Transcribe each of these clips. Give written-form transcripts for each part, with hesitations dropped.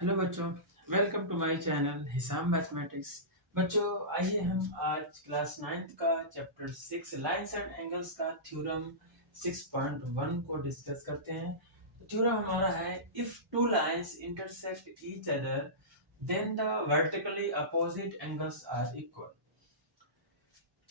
Hello बच्चों, welcome to my channel Hisam mathematics. बच्चों, आइए हम आज क्लास 9th का चैप्टर 6 लाइंस एंड एंगल्स का थ्योरम 6.1 को डिस्कस करते हैं। थ्योरम हमारा है, if two lines intersect each other then the vertically opposite angles are equal.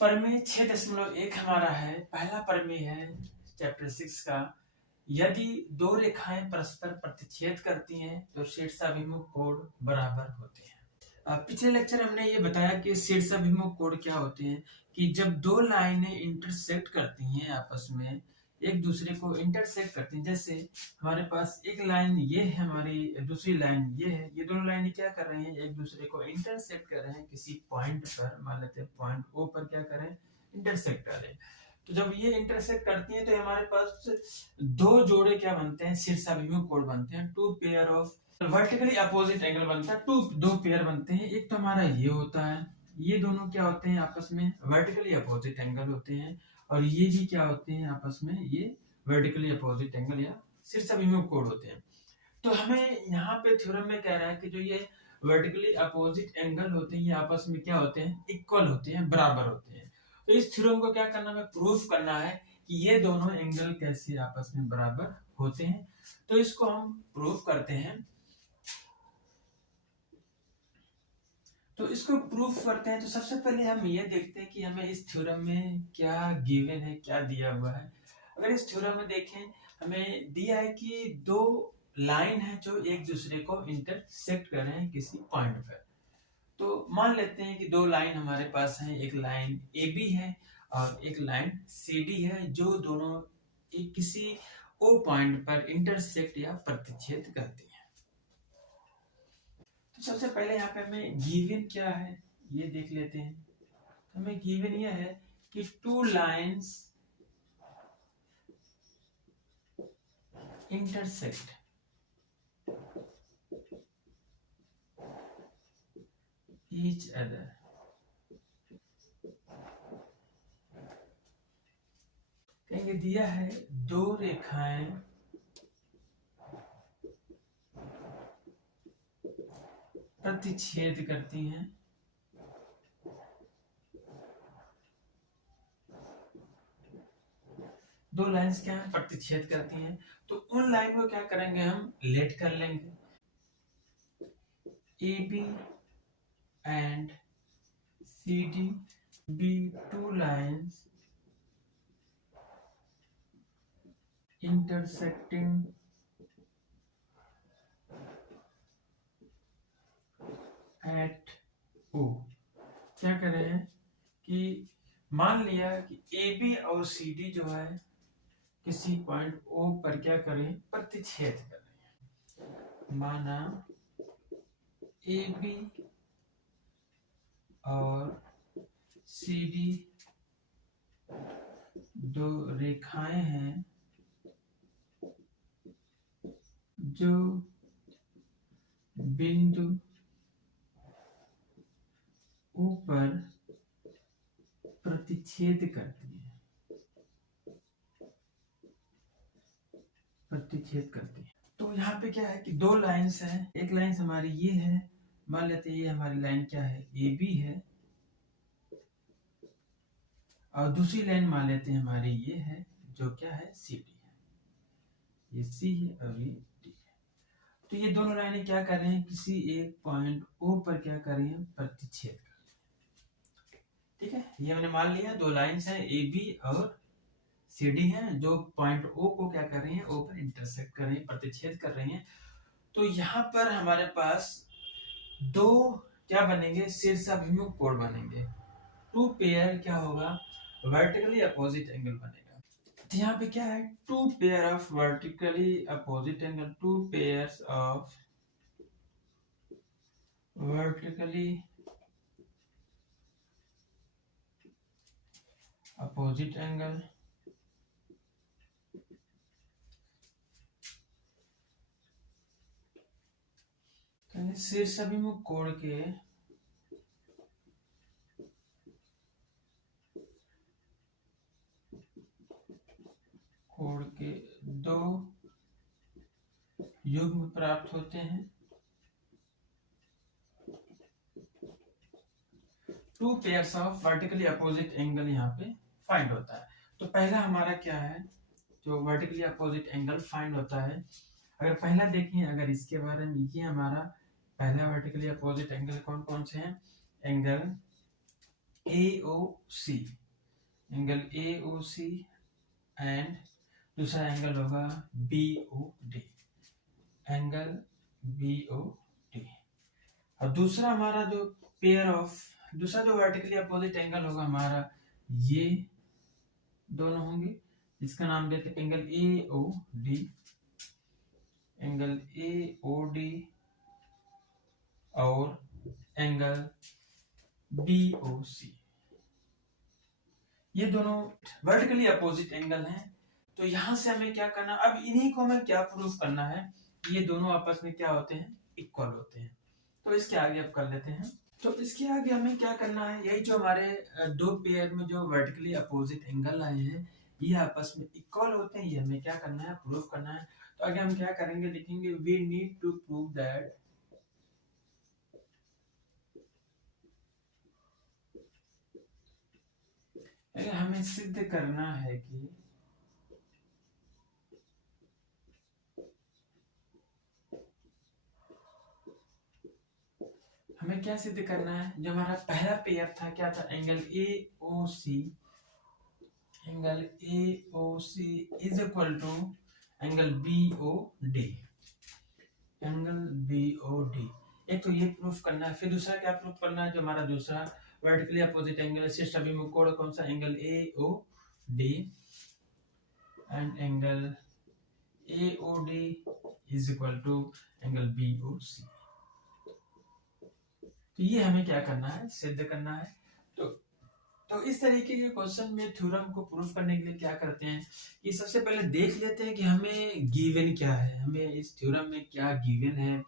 प्रमेय 6.1 हमारा है, पहला प्रमेय है चैप्टर 6 का। यदि दो रेखाएं परस्पर प्रतिच्छेद करती हैं तो शीर्षाभिमुख कोण बराबर होते हैं। पिछले लेक्चर हमने ये बताया कि शीर्षाभिमुख कोण क्या होते हैं कि जब दो लाइनें इंटरसेक्ट करती हैं, आपस में एक दूसरे को इंटरसेक्ट करती हैं। जैसे हमारे पास एक लाइन ये है, हमारी दूसरी लाइन ये है, ये दोनों लाइनें क्या कर रही हैं, एक दूसरे को इंटरसेक्ट कर रहे हैं किसी पॉइंट पर। मान लेते हैं पॉइंट ओ पर क्या करें, इंटरसेक्ट कर रहे हैं। तो जब ये इंटरसेक्ट करती हैं तो हमारे पास दो जोड़े क्या बनते हैं, शीर्षाभिमुख कोण बनते हैं। Two pair of vertically opposite angle बनता है, दो पेयर बनते हैं। एक तो हमारा ये होता है, ये दोनों क्या होते हैं, आपस में वर्टिकली अपोजिट एंगल होते हैं। और ये भी क्या होते हैं, आपस में ये वर्टिकली अपोजिट एंगल या शीर्षाभिमुख कोण होते हैं। तो हमें यहाँ पे थ्योरम में कह रहा है कि जो ये वर्टिकली अपोजिट एंगल होते हैं ये आपस में क्या होते हैं, इक्वल होते हैं, बराबर होते हैं। तो इस थ्योरम को क्या करना, हमें प्रूफ करना है कि ये दोनों एंगल कैसे आपस में बराबर होते हैं। तो इसको हम प्रूफ करते हैं। तो सबसे पहले हम ये देखते हैं कि हमें इस थ्योरम में क्या गिवन है, क्या दिया हुआ है। अगर इस थ्योरम में देखें, हमें दिया है कि दो लाइन है जो एक दूसरे को इंटरसेक्ट कर रहे हैं किसी पॉइंट पर। तो मान लेते हैं कि दो लाइन हमारे पास है, एक लाइन ए बी है और एक लाइन सी डी है, जो दोनों एक किसी ओ पॉइंट पर इंटरसेक्ट या प्रतिच्छेद करती है। तो सबसे पहले यहाँ पे हमें गिवन क्या है ये देख लेते हैं। तो हमें गिवन यह है कि to lines intersect each other कहेंगे, दिया है दो रेखाएं प्रतिच्छेद करती हैं दो लाइंस क्या है, प्रतिच्छेद करती हैं। तो उन लाइन को क्या करेंगे, हम लेट कर लेंगे। A B and C D be two lines intersecting at O। क्या कर रहे हैं कि मान लिया कि ए बी और सी डी जो है किसी पॉइंट O पर क्या करें, प्रतिच्छेद कर रहे हैं। माना ए बी और सी डी दो रेखाएं हैं जो बिंदु O पर प्रतिच्छेद करती है, तो यहाँ पे क्या है कि दो लाइंस हैं। एक लाइन हमारी ये है, मान लेते हैं ये हमारी लाइन क्या है, ए बी है। और दूसरी लाइन मान लेते हैं हमारी ये है, जो क्या है, सी डी है। ये सी है और ये डी है। तो ये दोनों लाइनें क्या कर रहे हैं, किसी एक पॉइंट ओ पर क्या कर रही हैं, प्रतिच्छेद कर रही हैं। ठीक है, ये हमने मान लिया दो लाइंस हैं ए बी और सी डी हैं, जो पॉइंट ओ को क्या कर रही हैं, ओ पर इंटरसेक्ट कर रही हैं, प्रतिच्छेद कर रही हैं। तो यहाँ पर हमारे पास दो क्या बनेंगे, शीर्षाभिमुख कोण बनेंगे। टू पेयर क्या होगा, वर्टिकली अपोजिट एंगल बनेगा। तो यहाँ पे क्या है, two pair of vertically opposite angle, two pairs of vertically opposite angle शीर्षाभिमुख कोण के दो युग्म प्राप्त होते हैं। Two pairs of vertically opposite angle यहाँ पे फाइंड होता है। तो पहला हमारा क्या है, जो वर्टिकली अपोजिट एंगल फाइंड होता है, अगर पहला देखें, अगर इसके बारे में, ये हमारा पहला वर्टिकली अपोजिट एंगल कौन कौन से हैं, angle AOC, angle AOC and दूसरा एंगल होगा BOD, एंगल BOD। और दूसरा हमारा जो पेयर ऑफ, दूसरा जो वर्टिकली अपोजिट एंगल होगा हमारा, ये दोनों होंगे, इसका नाम देते हैं एंगल AOD, एंगल AOD और एंगल BOC। ये दोनों वर्टिकली अपोजिट एंगल हैं। तो यहां से हमें क्या करना, अब इन्हीं को हमें क्या प्रूफ करना है, ये दोनों आपस में क्या होते हैं, इक्वल होते हैं। तो इसके आगे अब कर लेते हैं। तो इसके आगे हमें क्या करना है, यही जो हमारे दो पेयर में जो वर्टिकली अपोजिट एंगल आए हैं, ये आपस में इक्वल होते हैं, ये हमें क्या करना है, प्रूफ करना है। तो आगे हम क्या करेंगे, लिखेंगे we need to prove that हमें सिद्ध करना है कि हमें क्या सिद्ध करना है, जो हमारा पहला पेयर था क्या था, angle AOC, angle AOC is equal to angle BOD, angle BOD। एक तो ये प्रूफ करना है, फिर दूसरा क्या प्रूफ करना है, जो हमारा दूसरा वर्टिकली अपोजिट एंगल सिस्ट अभिमुख कौन सा, angle AOD and angle AOD is equal to angle BOC। तो ये हमें क्या करना है, सिद्ध करना है। तो इस तरीके के क्वेश्चन में थ्योरम को प्रूफ करने के लिए क्या करते हैं कि सबसे पहले देख लेते हैं कि हमें गिवन क्या है, हमें इस थ्योरम में क्या गिवन है,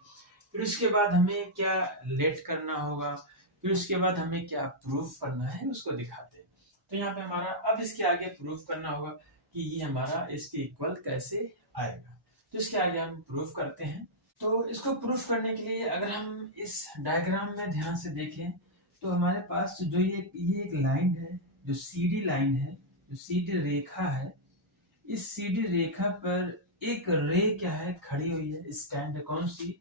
फिर उसके बाद हमें क्या लेट करना होगा, फिर उसके बाद हमें क्या प्रूफ करना है, उसको दिखाते हैं। तो यहाँ पे हमारा अब इसके आगे प्रूफ करना होगा कि ये हमारा इसके इक्वल कैसे आएगा। तो इसके आगे हम प्रूफ करते हैं। तो इसको प्रूफ करने के लिए अगर हम इस डायग्राम में ध्यान से देखें, तो हमारे पास जो ये एक लाइन है, जो CD लाइन है, जो CD रेखा है, इस CD रेखा पर एक रे क्या है, खड़ी हुई है, स्टैंड है, कौन सी,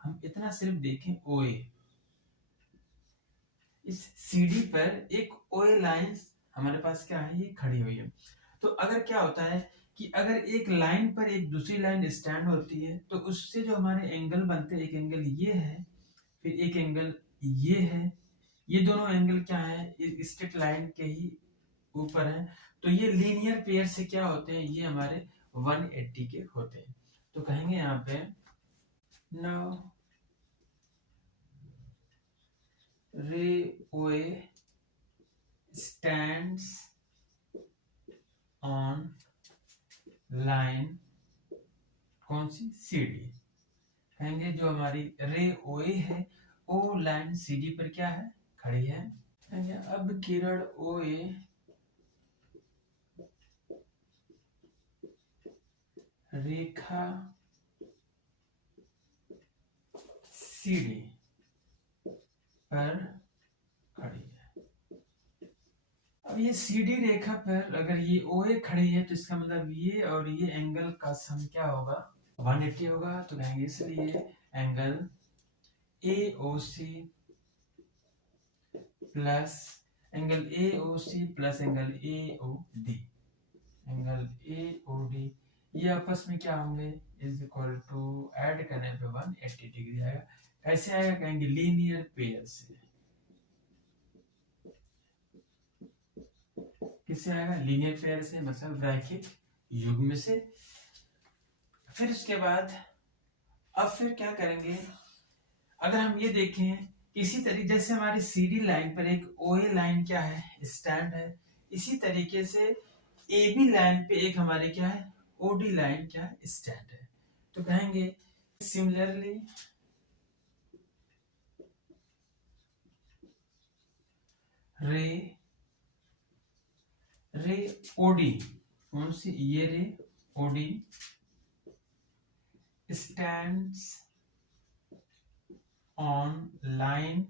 हम इतना सिर्फ देखें, OA। इस CD पर एक OA लाइन हमारे पास क्या है, ये खड़ी हुई है। तो अगर क्या होता है कि अगर एक लाइन पर एक दूसरी लाइन स्टैंड होती है, तो उससे जो हमारे एंगल बनते हैं, एक एंगल ये है, फिर एक एंगल ये है, ये दोनों एंगल क्या है, स्ट्रेट लाइन के ही ऊपर है। तो ये लीनियर पेयर से क्या होते हैं, ये हमारे 180 के होते हैं। तो कहेंगे यहाँ पे नाउ रे OA स्टैंड्स ऑन लाइन कौन सी, CD। कहेंगे जो हमारी रे OA है, O लाइन CD पर क्या है, खड़ी है। अब किरण OA रेखा CD पर खड़ी है। अब ये CD रेखा पर अगर ये OA खड़ी है, तो इसका मतलब ये और ये एंगल का सम क्या होगा, 180 होगा। तो कहेंगे इसलिए angle AOC plus angle AOC plus angle AOD, angle AOD ये आपस में क्या होंगे, इज इक्वल टू, ऐड करने पे 180 डिग्री आएगा। कैसे आएगा, कहेंगे लीनियर पेयर से। किससे आएगा, लीनियर पेयर से, मतलब रैखिक युग्म से। फिर उसके बाद अब फिर क्या करेंगे, अगर हम ये देखें इसी तरीके जैसे हमारी CD लाइन पर एक OA लाइन क्या है, स्टैंड है, इसी तरीके से AB लाइन पे एक हमारे क्या है, OD लाइन क्या है, स्टैंड है। तो कहेंगे सिमिलरली रे OD, कौन सी, ये रे OD stands on line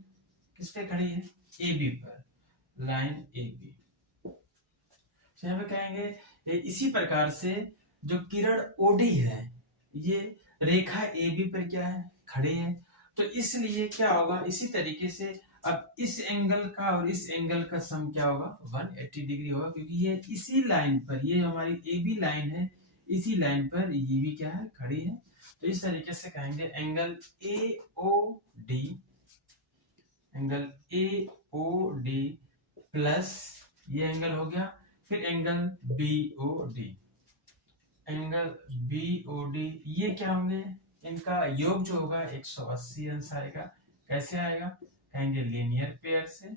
किस पे खड़ी है? ए बी पर, लाइन ए बी। तो यहाँ पे कहेंगे इसी प्रकार से जो किरण ओडी है ये रेखा ए बी पर क्या है? खड़ी है। तो इसलिए क्या होगा, इसी तरीके से अब इस एंगल का और इस एंगल का सम क्या होगा? 180 डिग्री होगा, क्योंकि ये इसी लाइन पर, ये हमारी ए बी लाइन है, इसी लाइन पर ये भी क्या है? खड़ी है। तो इस तरीके से कहेंगे angle A O D, angle A O D plus ये एंगल हो गया, फिर angle B O D, angle B O D, ये क्या होंगे? इनका योग जो होगा 180 अंश आएगा। कैसे आएगा? कहेंगे लीनियर पेयर से,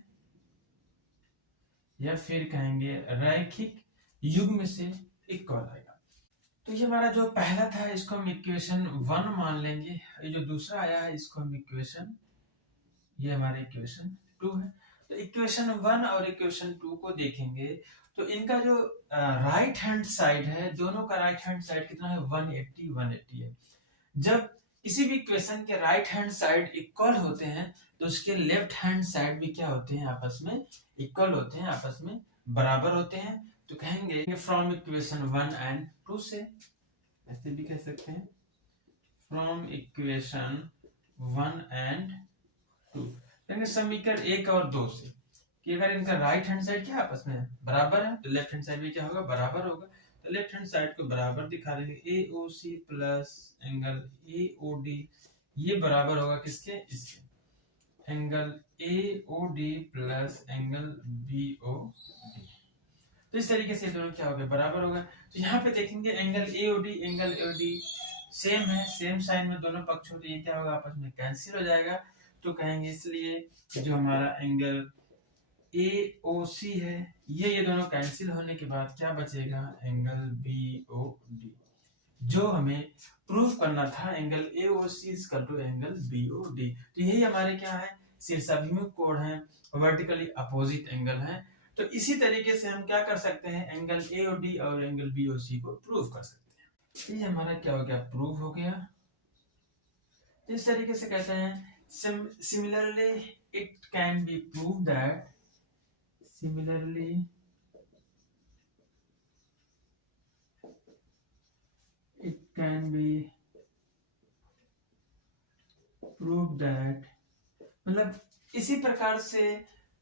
या फिर कहेंगे रैखिक युग्म से इक्वल आएगा। तो ये हमारा जो पहला था इसको हम इक्वेशन 1 मान लेंगे। ये जो दूसरा आया है इसको हम इक्वेशन, ये हमारा इक्वेशन 2 है। तो इक्वेशन 1 और इक्वेशन 2 को देखेंगे तो इनका जो राइट हैंड साइड है, दोनों का राइट हैंड साइड कितना है? 180 है। जब किसी भी इक्वेशन के राइट हैंड साइड इक्वल होते हैं तो उसके लेफ्ट हैंड साइड भी क्या होते हैं? आपस में इक्वल होते हैं, आपस में बराबर होते हैं। तो कहेंगे फ्रॉम इक्वेशन 1 एंड 2 से, ऐसे भी कह सकते हैं फ्रॉम इक्वेशन 1 एंड 2, कहेंगे समीकरण 1 और 2 से कि अगर इनका राइट हैंड साइड क्या आपस में बराबर है तो लेफ्ट हैंड साइड भी क्या होगा? बराबर होगा। तो लेफ्ट हैंड साइड को बराबर दिखा देंगे, A O C plus angle A O D, ये बराबर होगा किसके? इसके, angle A O D plus angle B O D. तो इस तरीके से दोनों क्या हो गए? बराबर हो गए। तो यहाँ पे देखेंगे angle A O D, angle A O D same है, सेम साइन में दोनों पक्ष होते, ये क्या होगा? आपस में कैंसिल हो जाएगा। तो कहेंगे इसलिए जो हमारा एंगल ए ओ सी है, ये दोनों कैंसिल होने के बाद क्या बचेगा? एंगल बी ओ डी, जो हमें प्रूफ करना था angle A O C equal to angle B O D. तो यही हमारे क्या है? शीर्षाभिमुख कोण है, वर्टिकली अपोजिट एंगल है। तो इसी तरीके से हम क्या कर सकते हैं? एंगल ए ओ डी और एंगल बी ओ सी को प्रूफ कर सकते हैं। ये हमारा क्या हो गया? प्रूफ हो गया। इस तरीके से कहते हैं similarly it can be proved that मतलब इसी प्रकार से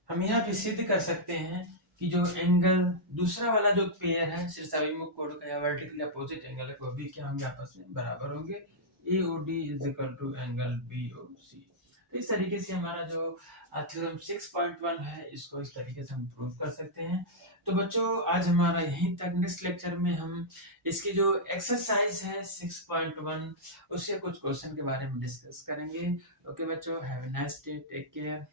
हम यह भी सिद्ध कर सकते हैं कि जो एंगल दूसरा वाला जो पेयर है शीर्षाभिमुख कोण का या वर्टिकली अपोजिट एंगल है वो भी क्या होंगे? आपस में बराबर होंगे। AOD is equal to angle BOC। तो इस तरीके से हमारा जो थ्योरम 6.1 है इसको इस तरीके से हम प्रूव कर सकते हैं। तो बच्चों आज हमारा यहीं तक। नेक्स्ट लेक्चर में हम इसकी जो एक्सरसाइज है 6.1 उसके कुछ क्वेश्चन के बारे में डिस्कस करेंगे। ओके बच्चों, have a nice day, take care.